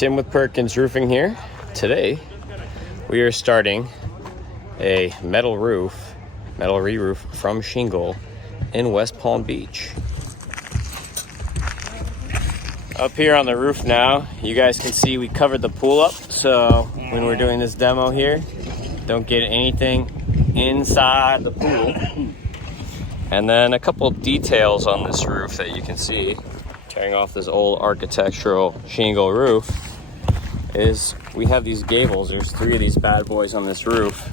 Tim with Perkins Roofing here. Today we are starting a metal re-roof from shingle in West Palm Beach. Up here on the roof now, you guys can see we covered the pool up, so when we're doing this demo here, don't get anything inside the pool. And then a couple details on this roof that you can see, tearing off this old architectural shingle roof, is we have these gables. There's 3 of these bad boys on this roof,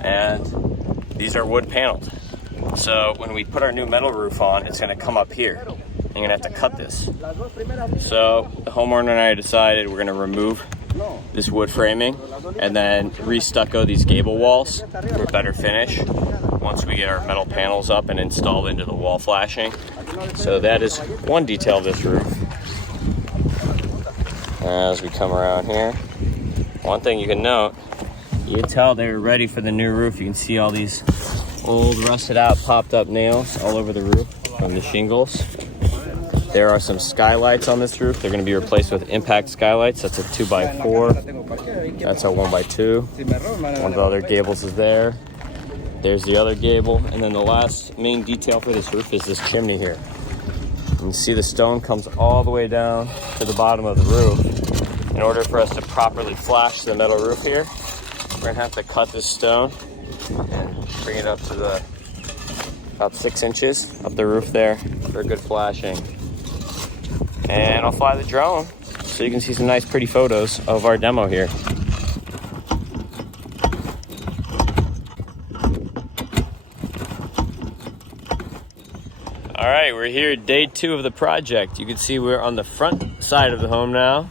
and these are wood paneled. So when we put our new metal roof on, it's gonna come up here. I'm gonna have to cut this. So the homeowner and I decided we're gonna remove this wood framing and then re-stucco these gable walls for better finish once we get our metal panels up and installed into the wall flashing. So that is one detail of this roof. As we come around here, one thing you can note, you can tell they were ready for the new roof. You can see all these old rusted out popped up nails all over the roof from the shingles. There are some skylights on this roof. They're going to be replaced with impact skylights. That's a 2x4. That's a 1x2. One of the other gables is there. There's the other gable. And then the last main detail for this roof is this chimney here. You can see the stone comes all the way down to the bottom of the roof. In order for us to properly flash the metal roof here, we're going to have to cut this stone and bring it up to about 6 inches up the roof there for a good flashing. And I'll fly the drone so you can see some nice pretty photos of our demo here. All right, we're here day 2 of the project. You can see we're on the front side of the home now.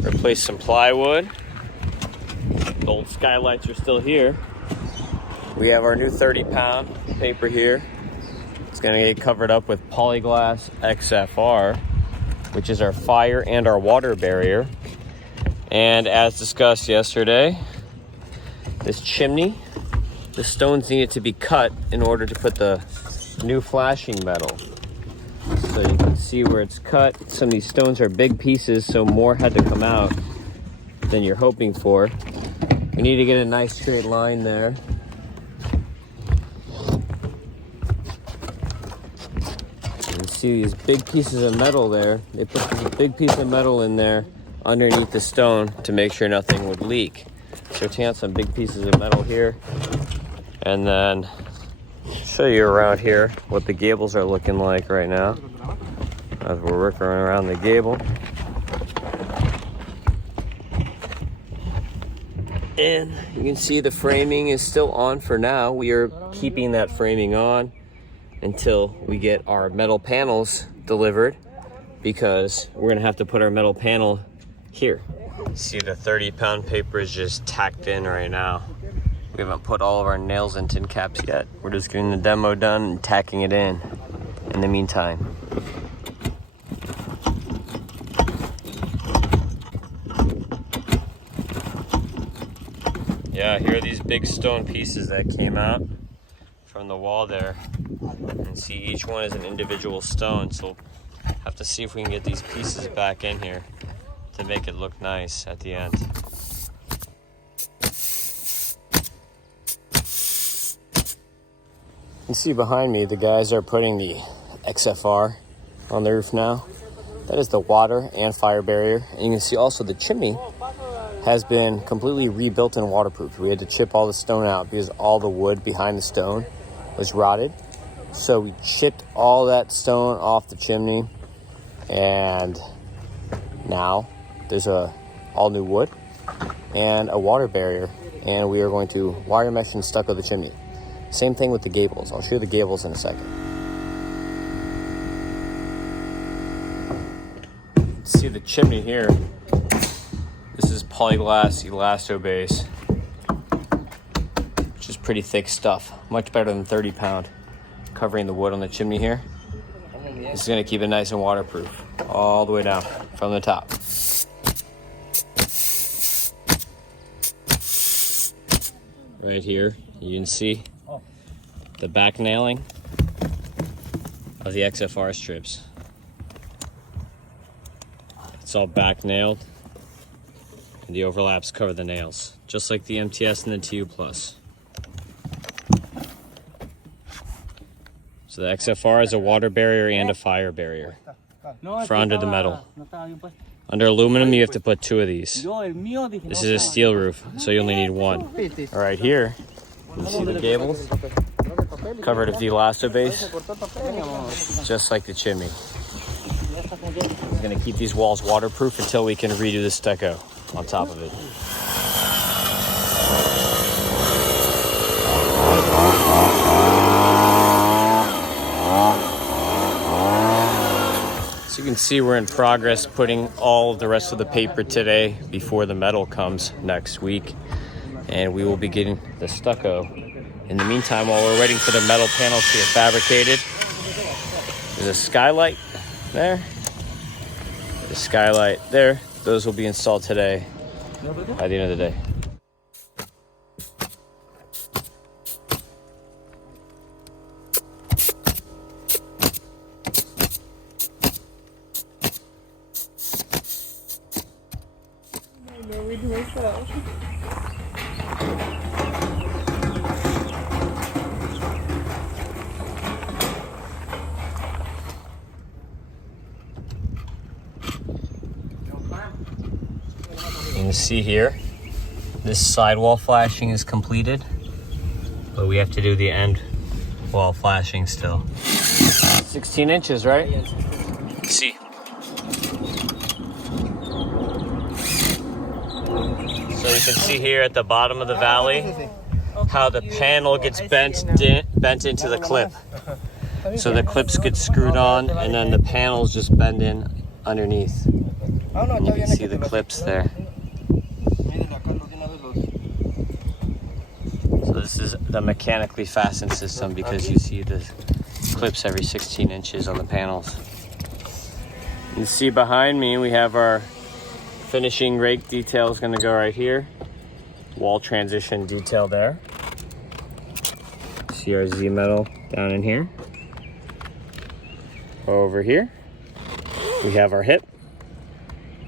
Replaced some plywood. The old skylights are still here. We have our new 30-pound paper here. It's gonna get covered up with polyglass XFR, which is our fire and our water barrier. And as discussed yesterday, this chimney, the stones needed to be cut in order to put the new flashing metal. So you can see where it's cut. Some of these stones are big pieces, so more had to come out than you're hoping for. We need to get a nice straight line there. See these big pieces of metal there. They put this big piece of metal in there underneath the stone to make sure nothing would leak. So taking out some big pieces of metal here, and then show you around here what the gables are looking like right now as we're working around the gable. And you can see the framing is still on for now. We are keeping that framing on until we get our metal panels delivered, because we're gonna have to put our metal panel here. See, the 30-pound paper is just tacked in right now. We haven't put all of our nails and tin caps yet. We're just getting the demo done and tacking it in the meantime. Yeah, here are these big stone pieces that came out from the wall there. And see, each one is an individual stone, so we'll have to see if we can get these pieces back in here to make it look nice at the end. You can see behind me, the guys are putting the XFR on the roof now. That is the water and fire barrier. And you can see also the chimney has been completely rebuilt and waterproofed. We had to chip all the stone out because all the wood behind the stone was rotted. So we chipped all that stone off the chimney, and now there's all new wood and a water barrier, and we are going to wire mesh and stucco the chimney. Same thing with the gables. I'll show you the gables in a second. See the chimney here. This is polyglass elasto base, which is pretty thick stuff. Much better than 30-pound. Covering the wood on the chimney here. This is going to keep it nice and waterproof all the way down from the top. Right here, you can see the back nailing of the XFR strips. It's all back nailed and the overlaps cover the nails, just like the MTS and the TU Plus. So the XFR is a water barrier and a fire barrier for under the metal. Under aluminum, you have to put 2 of these. This is a steel roof, so you only need 1. All right, here, you see the gables covered with the elasto base, just like the chimney. We're gonna keep these walls waterproof until we can redo the stucco on top of it. So you can see we're in progress putting all of the rest of the paper today before the metal comes next week. And we will be getting the stucco. In the meantime, while we're waiting for the metal panels to get fabricated, there's a skylight there. The skylight there. Those will be installed today by the end of the day. You can see here, this sidewall flashing is completed, but we have to do the end wall flashing still. 16 inches, right? See. So you can see here at the bottom of the valley how the panel gets bent into the clip. So the clips get screwed on and then the panels just bend in underneath. And you can see the clips there. So this is the mechanically fastened system because you see the clips every 16 inches on the panels. You see behind me we have our finishing rake detail is going to go right here. Wall transition detail there. See our Z metal down in here. Over here we have our hip.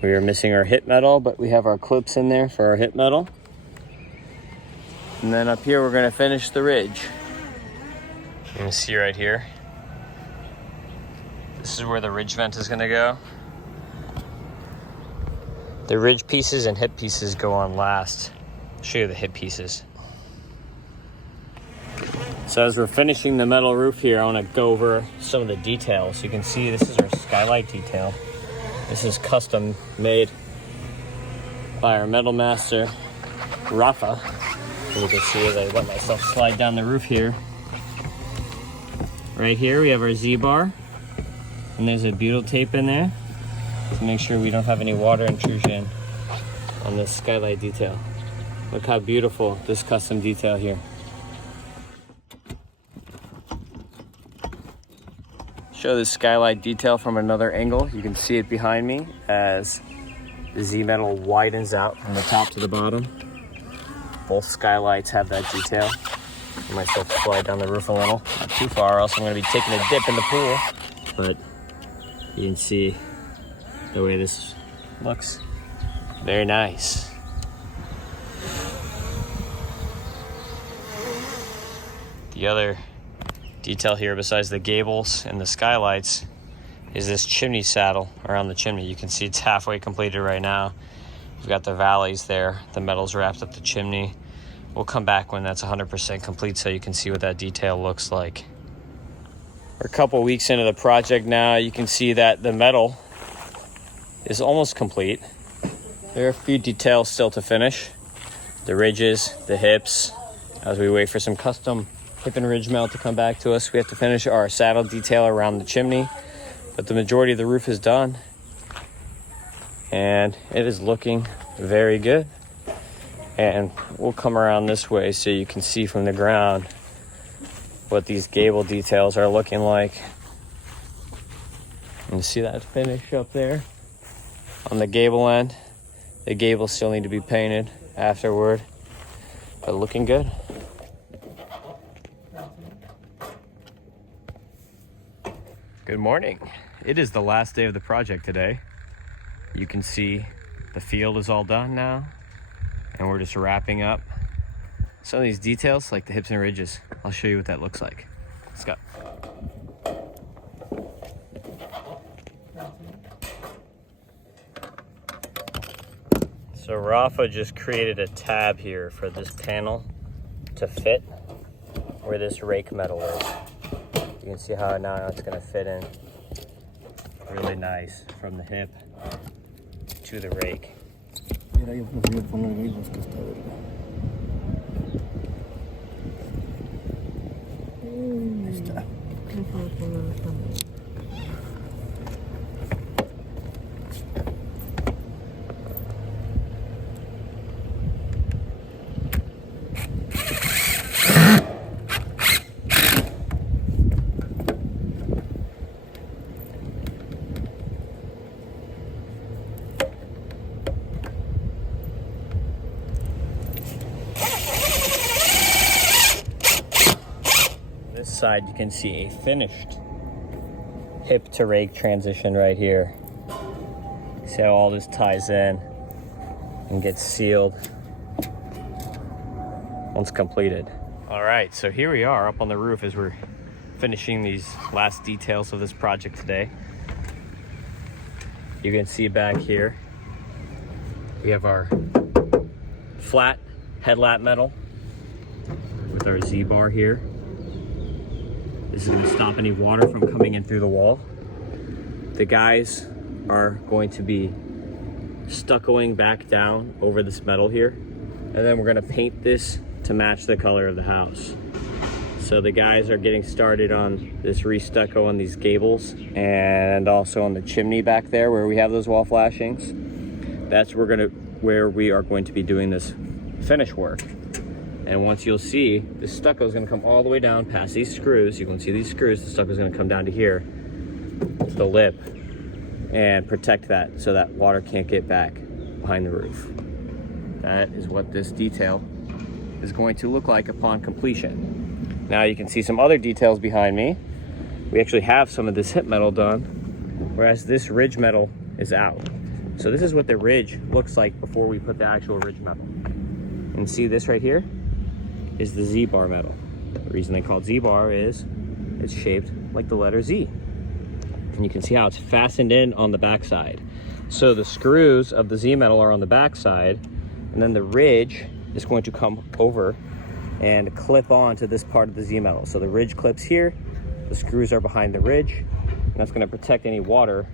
We are missing our hip metal, but we have our clips in there for our hip metal. And then up here we're going to finish the ridge. You can see right here. This is where the ridge vent is going to go. The ridge pieces and hip pieces go on last. I'll show you the hip pieces. So as we're finishing the metal roof here, I want to go over some of the details. You can see this is our skylight detail. This is custom made by our metal master, Rafa. And you can see as I let myself slide down the roof here. Right here we have our Z-bar, and there's a butyl tape in there to make sure we don't have any water intrusion on this skylight detail. Look how beautiful this custom detail here. Show this skylight detail from another angle. You can see it behind me as the Z metal widens out from the top to the bottom. Both skylights have that detail. Let myself slide down the roof a little, not too far, or else I'm going to be taking a dip in the pool. But you can see the way this looks. Very nice. The other detail here besides the gables and the skylights is this chimney saddle around the chimney. You can see it's halfway completed right now. We've got the valleys there. The metal's wrapped up the chimney. We'll come back when that's 100% complete so you can see what that detail looks like. We're a couple weeks into the project now. You can see that the metal is almost complete. There are a few details still to finish. The ridges, the hips. As we wait for some custom hip and ridge melt to come back to us, we have to finish our saddle detail around the chimney. But the majority of the roof is done. And it is looking very good. And we'll come around this way so you can see from the ground what these gable details are looking like. And you see that finish up there on the gable end. The gables still need to be painted afterward, but looking good. Good morning. It is the last day of the project today. You can see The field is all done now, and we're just wrapping up some of these details, like the hips and ridges. I'll show you what that looks like. Let's go. So Rafa just created a tab here for this panel to fit where this rake metal is. You can see how now it's going to fit in really nice from the hip to the rake. Side you can see a finished hip to rake transition right here. See how all this ties in and gets sealed once completed. All right, so here we are up on the roof as we're finishing these last details of this project today. You can see back here we have our flat headlamp metal with our Z-bar here. This is going to stop any water from coming in through the wall. The guys are going to be stuccoing back down over this metal here. And then we're going to paint this to match the color of the house. So the guys are getting started on this re-stucco on these gables and also on the chimney back there where we have those wall flashings. That's where we are going to be doing this finish work. And once you'll see, the stucco is going to come all the way down past these screws. You can see these screws. The stucco is going to come down to here, to the lip, and protect that so that water can't get back behind the roof. That is what this detail is going to look like upon completion. Now you can see some other details behind me. We actually have some of this hip metal done, whereas this ridge metal is out. So this is what the ridge looks like before we put the actual ridge metal. And see this right here is the Z-bar metal. The reason they call it Z-bar is it's shaped like the letter Z. And you can see how it's fastened in on the backside. So the screws of the Z metal are on the backside, and then the ridge is going to come over and clip on to this part of the Z metal. So the ridge clips here, the screws are behind the ridge, and that's going to protect any water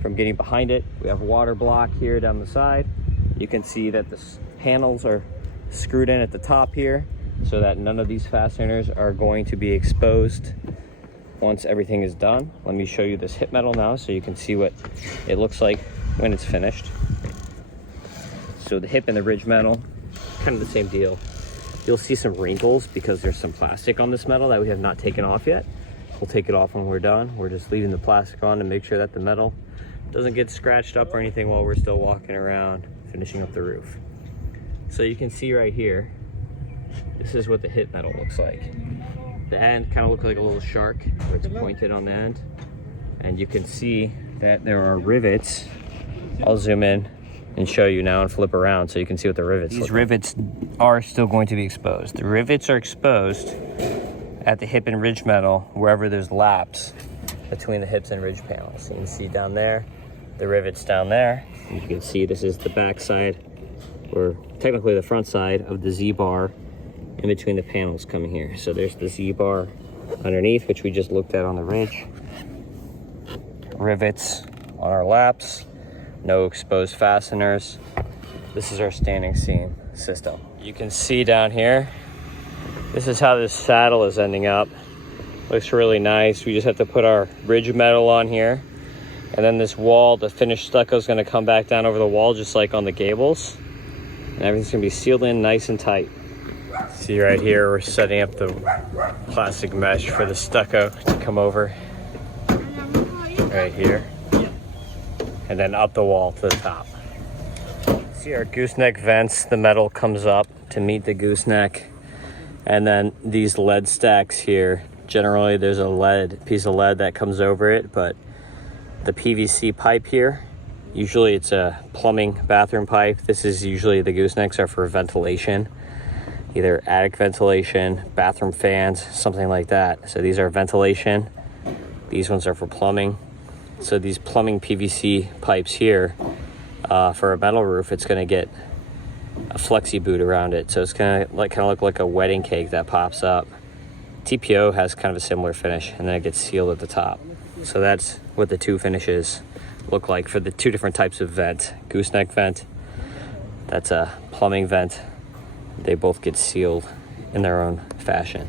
from getting behind it. We have water block here down the side. You can see that the panels are screwed in at the top here so that none of these fasteners are going to be exposed once everything is done. Let me show you this hip metal now so you can see what it looks like when it's finished. So the hip and the ridge metal, kind of the same deal. You'll see some wrinkles because there's some plastic on this metal that we have not taken off yet. We'll take it off when we're done. We're just leaving the plastic on to make sure that the metal doesn't get scratched up or anything while we're still walking around finishing up the roof. So you can see right here, this is what the hip metal looks like. The end kind of looks like a little shark where it's pointed on the end. And you can see that there are rivets. I'll zoom in and show you now and flip around so you can see what the rivets look like. These rivets are still going to be exposed. The rivets are exposed at the hip and ridge metal wherever there's laps between the hips and ridge panels. You can see down there, the rivets down there. You can see this is the back side, or technically the front side of the Z-bar in between the panels coming here. So there's the Z-bar underneath, which we just looked at on the ridge. Rivets on our laps, no exposed fasteners. This is our standing seam system. You can see down here, this is how this saddle is ending up. Looks really nice. We just have to put our ridge metal on here. And then this wall, the finished stucco is gonna come back down over the wall just like on the gables. And everything's gonna be sealed in nice and tight. See right here, we're setting up the plastic mesh for the stucco to come over right here. And then up the wall to the top. See our gooseneck vents, the metal comes up to meet the gooseneck. And then these lead stacks here, generally there's a piece of lead that comes over it, but the PVC pipe here, Usually it's a plumbing bathroom pipe. This is usually, the goosenecks are for ventilation, either attic ventilation, bathroom fans, something like that. So these are ventilation. These ones are for plumbing. So these plumbing PVC pipes here, for a metal roof, it's going to get a flexi boot around it. So it's going to look like a wedding cake that pops up. TPO has kind of a similar finish, and then it gets sealed at the top. So that's what the two finishes look like for the two different types of vent. Gooseneck vent, that's a plumbing vent. They both get sealed in their own fashion.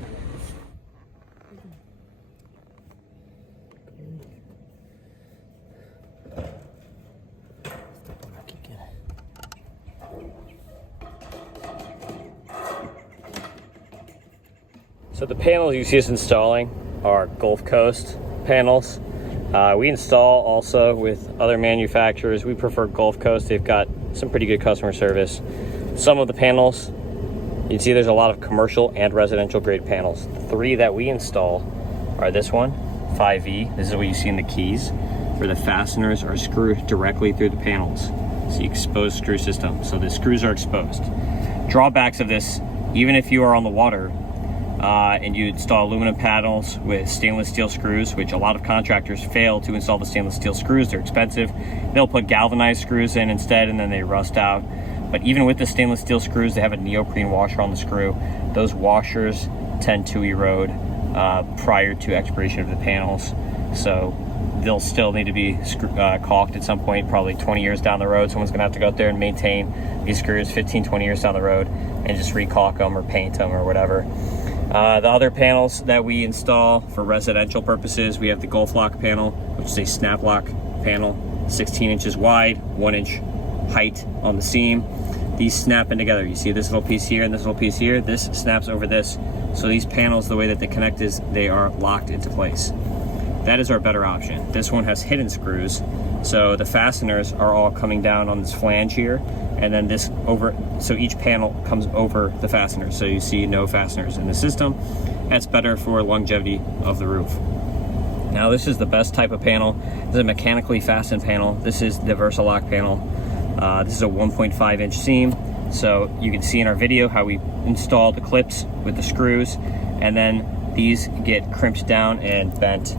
So the panels you see us installing are Gulf Coast panels. We install also with other manufacturers. We prefer Gulf Coast. They've got some pretty good customer service. Some of the panels, you can see there's a lot of commercial and residential grade panels. The three that we install are this one, 5E. This is what you see in the keys, where the fasteners are screwed directly through the panels. So you expose screw system. So the screws are exposed. Drawbacks of this, even if you are on the water, and you install aluminum panels with stainless steel screws, which a lot of contractors fail to install the stainless steel screws. They're expensive. They'll put galvanized screws in instead, and then they rust out. But even with the stainless steel screws, they have a neoprene washer on the screw. Those washers tend to erode prior to expiration of the panels. So they'll still need to be caulked at some point, probably 20 years down the road. Someone's gonna have to go out there and maintain these screws 15, 20 years down the road and just recaulk them or paint them or whatever. The other panels that we install for residential purposes, we have the Gulf Lock panel, which is a snap lock panel, 16 inches wide, 1 inch height on the seam. These snap in together. You see this little piece here and this little piece here. This snaps over this. So these panels, the way that they connect is they are locked into place. That is our better option. This one has hidden screws. So the fasteners are all coming down on this flange here, and then this over, so each panel comes over the fasteners. So you see no fasteners in the system. That's better for longevity of the roof. Now this is the best type of panel. This is a mechanically fastened panel. This is the Versalock panel. This is a 1.5 inch seam. So you can see in our video how we install the clips with the screws, and then these get crimped down and bent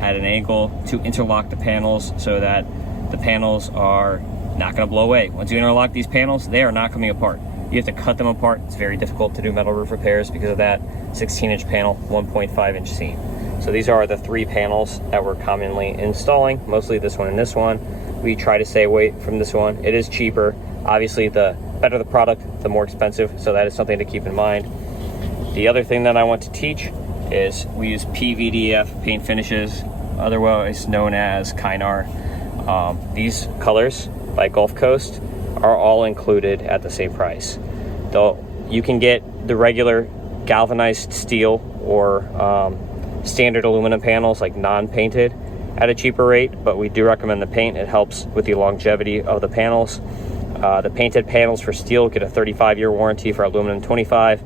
at an angle to interlock the panels so that the panels are not going to blow away. Once you interlock these panels, they are not coming apart. You have to cut them apart. It's very difficult to do metal roof repairs because of that 16 inch panel, 1.5 inch seam. So these are the three panels that we're commonly installing, mostly this one and this one. We try to stay away from this one. It is cheaper. Obviously, the better the product, the more expensive, so that is something to keep in mind. The other thing that I want to teach is we use PVDF paint finishes, otherwise known as Kynar. These colors by Gulf Coast are all included at the same price. Though you can get the regular galvanized steel or standard aluminum panels, like non-painted, at a cheaper rate, but we do recommend the paint. It helps with the longevity of the panels. The painted panels for steel get a 35-year warranty, for aluminum 25.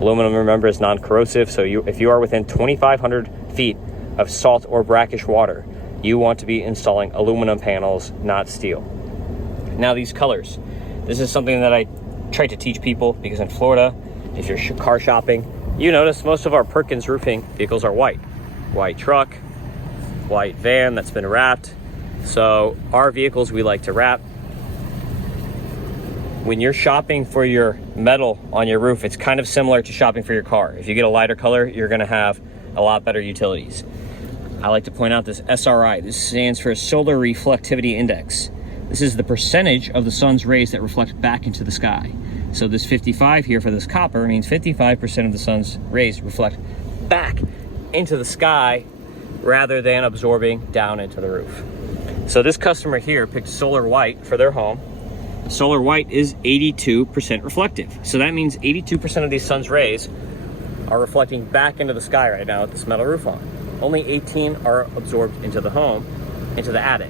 Aluminum, remember, is non-corrosive, so if you are within 2,500 feet of salt or brackish water, you want to be installing aluminum panels, not steel. Now these colors, this is something that I try to teach people, because in Florida, if you're car shopping, you notice most of our Perkins roofing vehicles are white. White truck, white van that's been wrapped. So our vehicles we like to wrap. When you're shopping for your metal on your roof, it's kind of similar to shopping for your car. If you get a lighter color, you're gonna have a lot better utilities. I like to point out this SRI. This stands for Solar Reflectivity Index. This is the percentage of the sun's rays that reflect back into the sky. So this 55 here for this copper means 55% of the sun's rays reflect back into the sky rather than absorbing down into the roof. So this customer here picked Solar White for their home. Solar White is 82% reflective. So that means 82% of these sun's rays are reflecting back into the sky right now with this metal roof on. Only 18 are absorbed into the home, into the attic.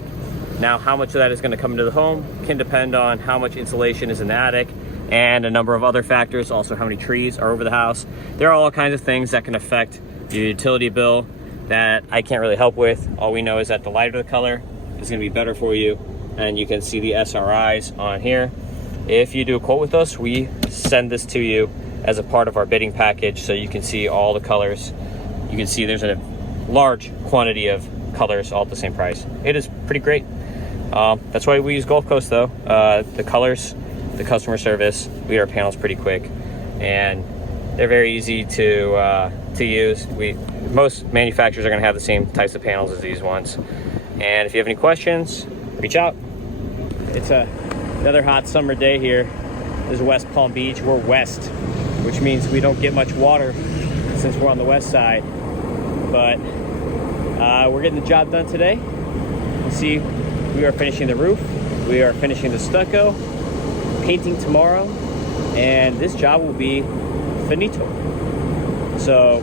Now, how much of that is going to come into the home can depend on how much insulation is in the attic and a number of other factors, also how many trees are over the house. There are all kinds of things that can affect your utility bill that I can't really help with. All we know is that the lighter the color is going to be better for you, and you can see the SRIs on here. If you do a quote with us, we send this to you as a part of our bidding package, so you can see all the colors. You can see there's a large quantity of colors all at the same price. It is pretty great. That's why we use Gulf Coast though. The colors, the customer service, we get our panels pretty quick, and they're very easy to use. Most manufacturers are going to have the same types of panels as these ones. And if you have any questions, reach out. It's another hot summer day here. This is West Palm Beach. We're west, which means we don't get much water since we're on the west side. But we're getting the job done today. You see, we are finishing the roof. We are finishing the stucco, painting tomorrow, and this job will be finito. So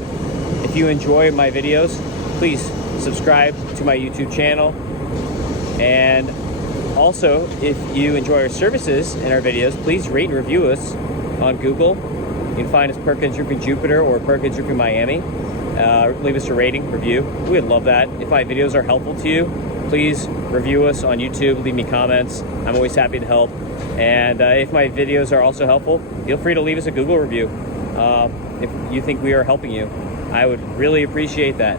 if you enjoy my videos, please subscribe to my YouTube channel. And also, if you enjoy our services and our videos, please rate and review us on Google. You can find us Perkins Roofing Jupiter or Perkins Roofing Miami. Leave us a rating, review. We would love that. If my videos are helpful to you, please review us on YouTube, leave me comments. I'm always happy to help. And if my videos are also helpful, feel free to leave us a Google review. If you think we are helping you, I would really appreciate that.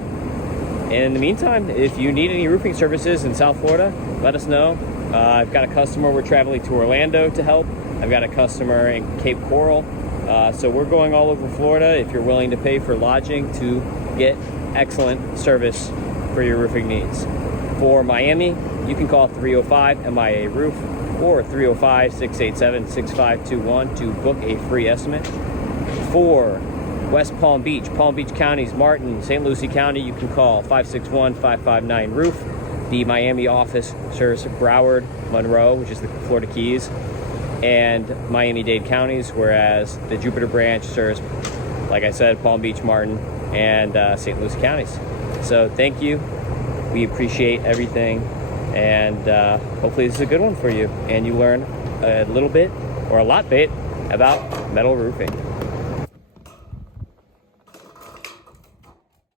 In the meantime, if you need any roofing services in South Florida, let us know. I've got a customer, we're traveling to Orlando to help. I've got a customer in Cape Coral. So we're going all over Florida if you're willing to pay for lodging to get excellent service for your roofing needs. For Miami, you can call 305-MIA Roof or 305-687-6521 to book a free estimate. For West Palm Beach counties, Martin, St. Lucie County, you can call 561-559-ROOF. The Miami office serves Broward, Monroe, which is the Florida Keys, and Miami-Dade counties, whereas the Jupiter branch serves, like I said, Palm Beach, Martin, and St. Lucie counties. So thank you. We appreciate everything, and hopefully this is a good one for you, and you learn a little bit or a lot bit about metal roofing.